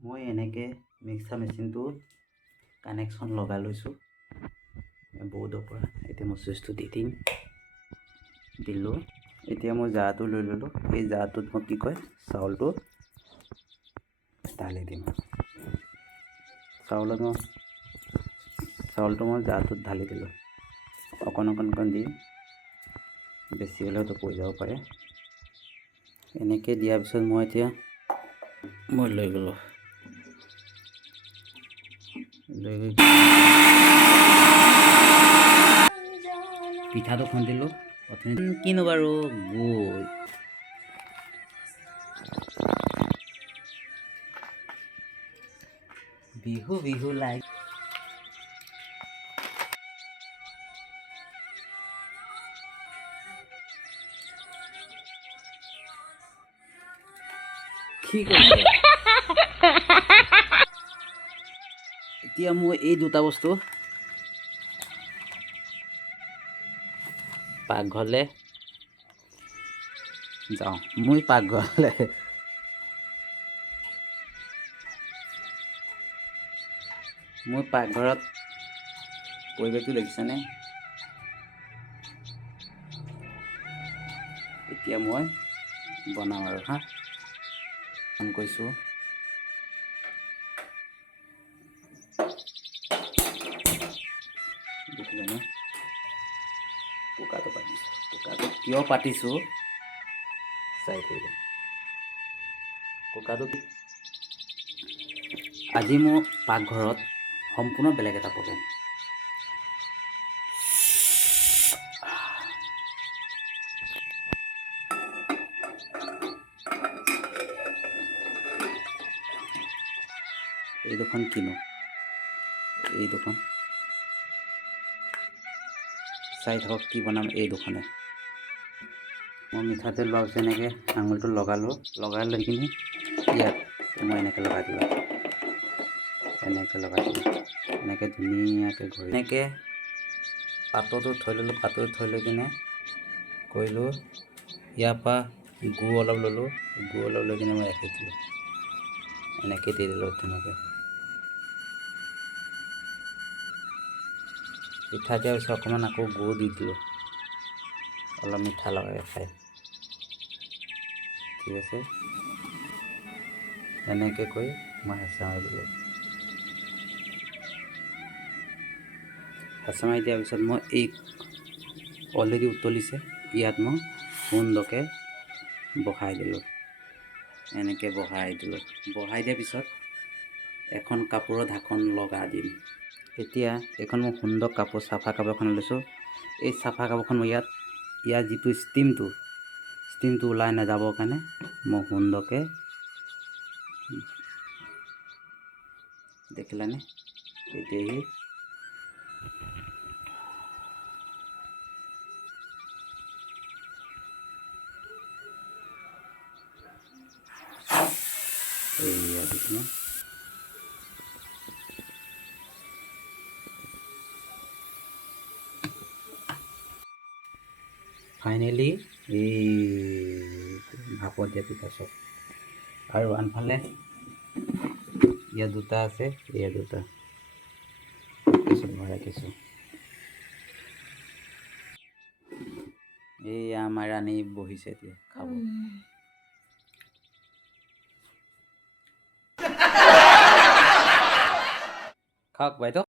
মই এনেকৈ মিক্সাৰ মেচিনটো কানেকশ্যন লগাই লৈছোঁ বৰ্ডৰ পৰা। এতিয়া মই চুইচটো দি দিম, দিলোঁ। এতিয়া মই জাৰটো লৈ ল'লোঁ। এই জাৰটোত মই কি কয় চাউলটো ঢালি দিম। চাউলটো মই জাৰটোত ঢালি দিলোঁ। অকণ দি বেছি হ'লেতো পৰি যাব পাৰে। এনেকৈ দিয়াৰ পিছত মই লৈ গ'লোঁ। পিঠাটো খুন্দিলোঁ। কিনো বাৰু গুড় বিহু বিহু লাইক কি কৰিছে? এতিয়া মই এই দুটা বস্তু পাকঘৰলৈ যাওঁ। মই পাকঘৰলৈ পাকঘৰত পৰিৱেশটো দেখিছেনে? এতিয়া মই বনাম আৰু কাম কৰিছোঁ। দেখিলেনে? কুকাৰটো পাতিছোঁ। কুকাৰটো কিয় পাতিছোঁ চাই থাকিব। কুকাৰটো আজি মোৰ পাকঘৰত সম্পূৰ্ণ বেলেগ এটা প্ৰগ্ৰেম। এই দুখন কিনো, এই দুখন চাই থাকক কি বনাম। এই দুখনে মই মিঠাতেল লোৱাৰ পিছত এনেকৈ আঙুলিটো লগাই লৈ কিনি ইয়াত মই এনেকৈ লগাই দিলোঁ। এনেকৈ ধুনীয়াকৈ ঘূৰি এনেকৈ পাত্ৰটো থৈ ল'লোঁ। পাত্ৰটো থৈ লৈ কিনে কৰিলোঁ ইয়াৰ পৰা গুড় অলপ ল'লোঁ। গুড় অলপ লৈ কিনে মই ৰাখি দিলোঁ। এনেকৈ দি দিলোঁ ধুনীয়াকৈ। পিঠা দিয়াৰ পিছত অকণমান আকৌ গুড় দি দিলোঁ, অলপ মিঠা লগাই খাই। ঠিক আছে, এনেকৈ কৰি মই হেঁচা মাৰি দিলোঁ। হেঁচা মাৰি দিয়াৰ পিছত মই এই অলৰেডি উতলিছে, ইয়াত মই সুন্দৰকৈ বহাই দিলোঁ। এনেকৈ বহাই দিয়াৰ পিছত এখন কাপোৰৰ ঢাকন লগাই দিম। এতিয়া এইখন মই সুন্দৰ কাপোৰ, চাফা কাপোৰ এখন লৈছোঁ। এই চাফা কাপোৰখন মই ইয়াৰ যিটো ষ্টিমটো ওলাই নাযাবৰ কাৰণে মই সুন্দৰকৈ দেখিলানে? এতিয়া এইয়া দেখিলে ফাইনেলি এই ভাপত দিয়া পিঠা চব। আৰু আনফালে ইয়াত দুটা আছে, ইয়াত দুটা ভৰাই ৰাখিছোঁ। এই আমাৰ ৰাণী বহিছে এতিয়া খাব। খাওক বাইদেউ।